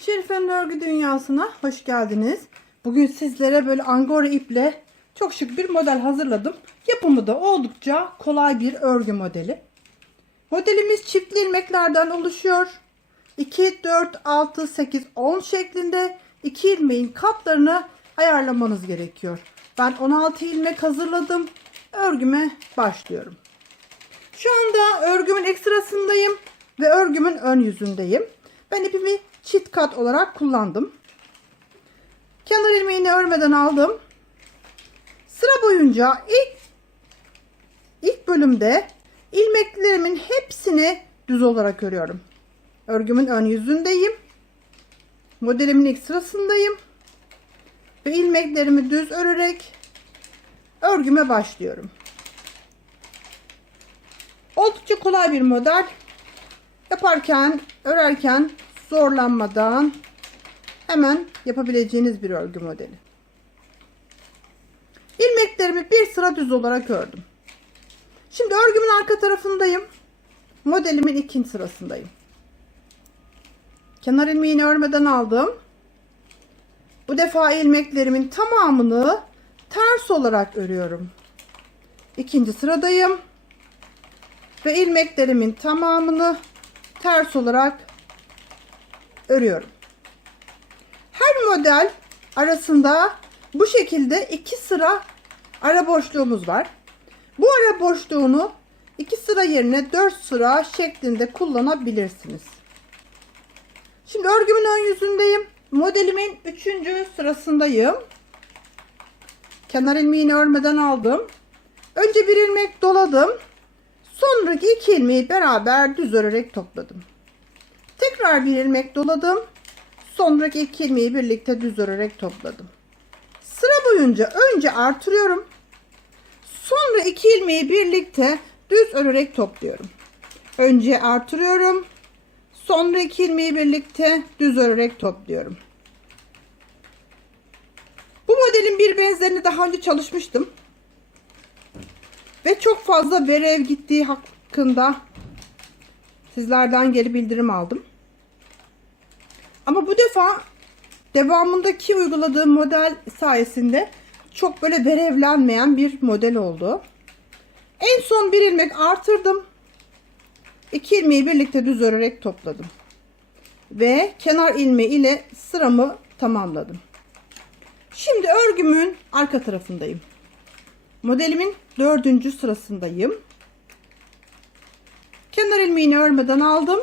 Şerife'nin örgü dünyasına hoş geldiniz. Bugün sizlere böyle angora iple çok şık bir model hazırladım. Yapımı da oldukça kolay bir örgü modeli. Modelimiz çiftli ilmeklerden oluşuyor. 2, 4, 6, 8, 10 şeklinde 2 ilmeğin katlarını ayarlamanız gerekiyor. Ben 16 ilmek hazırladım. Örgüme başlıyorum. Şu anda örgümün ekstrasındayım ve örgümün ön yüzündeyim. Ben ipimi çift kat olarak kullandım. Kenar ilmeğini örmeden aldım. Sıra boyunca ilk ilk bölümde ilmeklerimin hepsini düz olarak örüyorum. Örgümün ön yüzündeyim. Modelimin ilk sırasındayım. Ve ilmeklerimi düz örerek örgüme başlıyorum. Oldukça kolay bir model. Yaparken, örerken zorlanmadan hemen yapabileceğiniz bir örgü modeli. İlmeklerimi bir sıra düz olarak ördüm. Şimdi örgümün arka tarafındayım. Modelimin ikinci sırasındayım. Kenar ilmeğini örmeden aldım. Bu defa ilmeklerimin tamamını ters olarak örüyorum. İkinci sıradayım. Ve ilmeklerimin tamamını ters olarak örüyorum. Her model arasında bu şekilde iki sıra ara boşluğumuz var. Bu ara boşluğunu iki sıra yerine dört sıra şeklinde kullanabilirsiniz. Şimdi örgümün ön yüzündeyim. Modelimin üçüncü sırasındayım. Kenar ilmeğini örmeden aldım. Önce bir ilmek doladım. Sonraki iki ilmeği beraber düz örerek topladım. Tekrar bir ilmek doladım. Sonraki iki ilmeği birlikte düz örerek topladım. Sıra boyunca önce artırıyorum. Sonra iki ilmeği birlikte düz örerek topluyorum. Önce artırıyorum. Sonra iki ilmeği birlikte düz örerek topluyorum. Bu modelin bir benzerini daha önce çalışmıştım. Ve çok fazla verev gittiği hakkında sizlerden geri bildirim aldım. Ama bu defa devamındaki uyguladığım model sayesinde çok böyle verevlenmeyen bir model oldu. En son bir ilmek artırdım. İki ilmeği birlikte düz örerek topladım. Ve kenar ilmeği ile sıramı tamamladım. Şimdi örgümün arka tarafındayım. Modelimin dördüncü sırasındayım. Kenar ilmeğini örmeden aldım.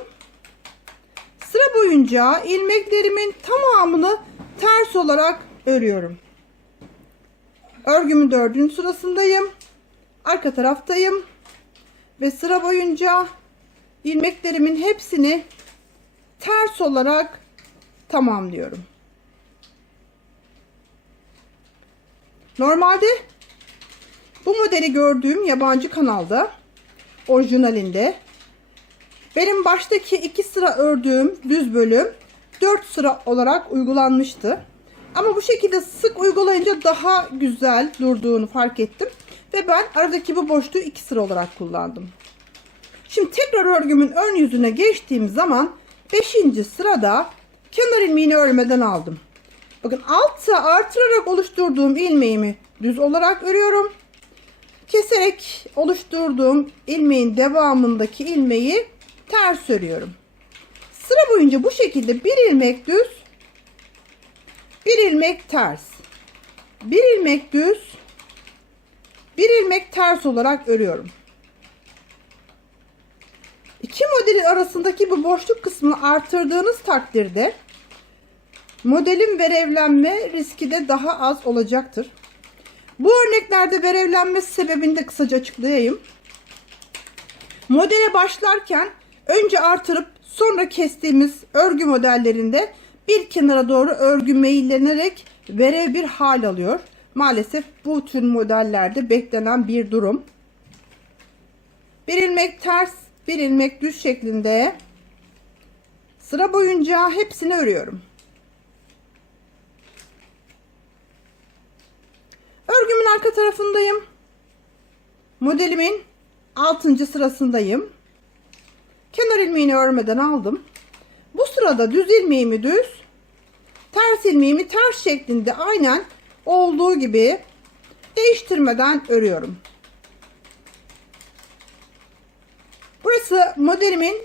Sıra boyunca ilmeklerimin tamamını ters olarak örüyorum. Örgümün dördüncü sırasındayım. Arka taraftayım. Ve sıra boyunca ilmeklerimin hepsini ters olarak tamamlıyorum. Normalde bu modeli gördüğüm yabancı kanalda orijinalinde benim baştaki iki sıra ördüğüm düz bölüm 4 sıra olarak uygulanmıştı. Ama bu şekilde sık uygulayınca daha güzel durduğunu fark ettim. Ve ben aradaki bu boşluğu 2 sıra olarak kullandım. Şimdi tekrar örgümün ön yüzüne geçtiğim zaman 5. sırada kenar ilmeğini örmeden aldım. Bakın altta artırarak oluşturduğum ilmeğimi düz olarak örüyorum. Keserek oluşturduğum ilmeğin devamındaki ilmeği ters örüyorum. Sıra boyunca bu şekilde bir ilmek düz, bir ilmek ters, bir ilmek düz, bir ilmek ters olarak örüyorum. İki modelin arasındaki bu boşluk kısmını artırdığınız takdirde modelin verevlenme riski de daha az olacaktır. Bu örneklerde verevlenme sebebini de kısaca açıklayayım. Modele başlarken önce artırıp sonra kestiğimiz örgü modellerinde bir kenara doğru örgü meyillenerek verev bir hal alıyor. Maalesef bu tür modellerde beklenen bir durum. Bir ilmek ters, bir ilmek düz şeklinde sıra boyunca hepsini örüyorum. Örgümün arka tarafındayım. Modelimin 6. sırasındayım. Kenar ilmeğini örmeden aldım. Bu sırada düz ilmeğimi düz, ters ilmeğimi ters şeklinde aynen olduğu gibi değiştirmeden örüyorum. Burası modelimin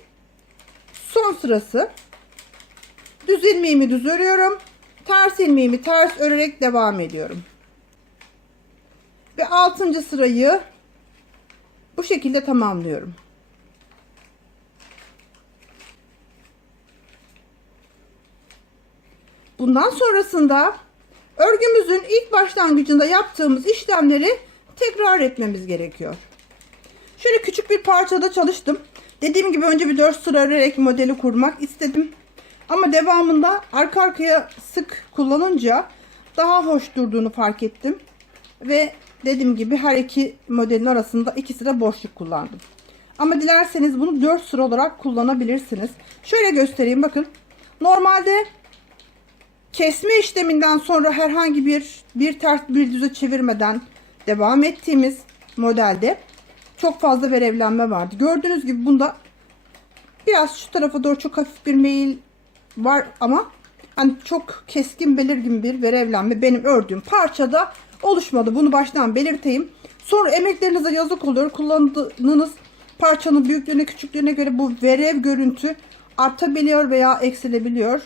son sırası. Düz ilmeğimi düz örüyorum. Ters ilmeğimi ters örerek devam ediyorum. Ve 6. sırayı bu şekilde tamamlıyorum. Bundan sonrasında örgümüzün ilk başlangıcında yaptığımız işlemleri tekrar etmemiz gerekiyor. Şöyle küçük bir parçada çalıştım. Dediğim gibi önce bir 4 sıra örerek modeli kurmak istedim. Ama devamında arka arkaya sık kullanınca daha hoş durduğunu fark ettim. Ve dediğim gibi her iki modelin arasında iki sıra boşluk kullandım. Ama dilerseniz bunu 4 sıra olarak kullanabilirsiniz. Şöyle göstereyim bakın. Normalde kesme işleminden sonra herhangi bir bir ters bir düze çevirmeden devam ettiğimiz modelde çok fazla verevlenme vardı. Gördüğünüz gibi bunda biraz şu tarafa doğru çok hafif bir meyil var ama hani çok keskin belirgin bir verevlenme benim ördüğüm parçada oluşmadı. Bunu baştan belirteyim. Sonra emeklerinize yazık oluyor. Kullandığınız parçanın büyüklüğüne küçüklüğüne göre bu verev görüntü artabiliyor veya eksilebiliyor.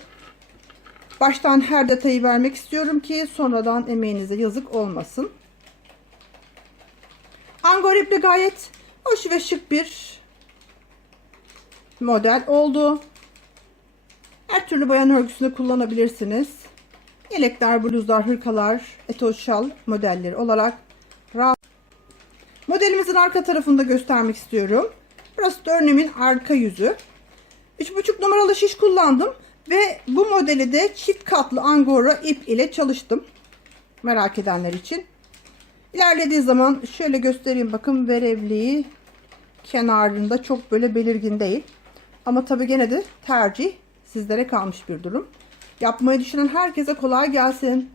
Baştan her detayı vermek istiyorum ki sonradan emeğinize yazık olmasın. Angora iple gayet hoş ve şık bir model oldu. Her türlü bayan örgüsünde kullanabilirsiniz. Yelekler, bluzlar, hırkalar, etos modelleri olarak rahat. Modelimizin arka tarafını da göstermek istiyorum. Burası da örneğimin arka yüzü. 3,5 numaralı şiş kullandım ve bu modeli de çift katlı angora ip ile çalıştım. Merak edenler için. İlerlediği zaman şöyle göstereyim bakın verevliği kenarında çok böyle belirgin değil. Ama tabi gene de tercih sizlere kalmış bir durum. Yapmayı düşünen herkese kolay gelsin.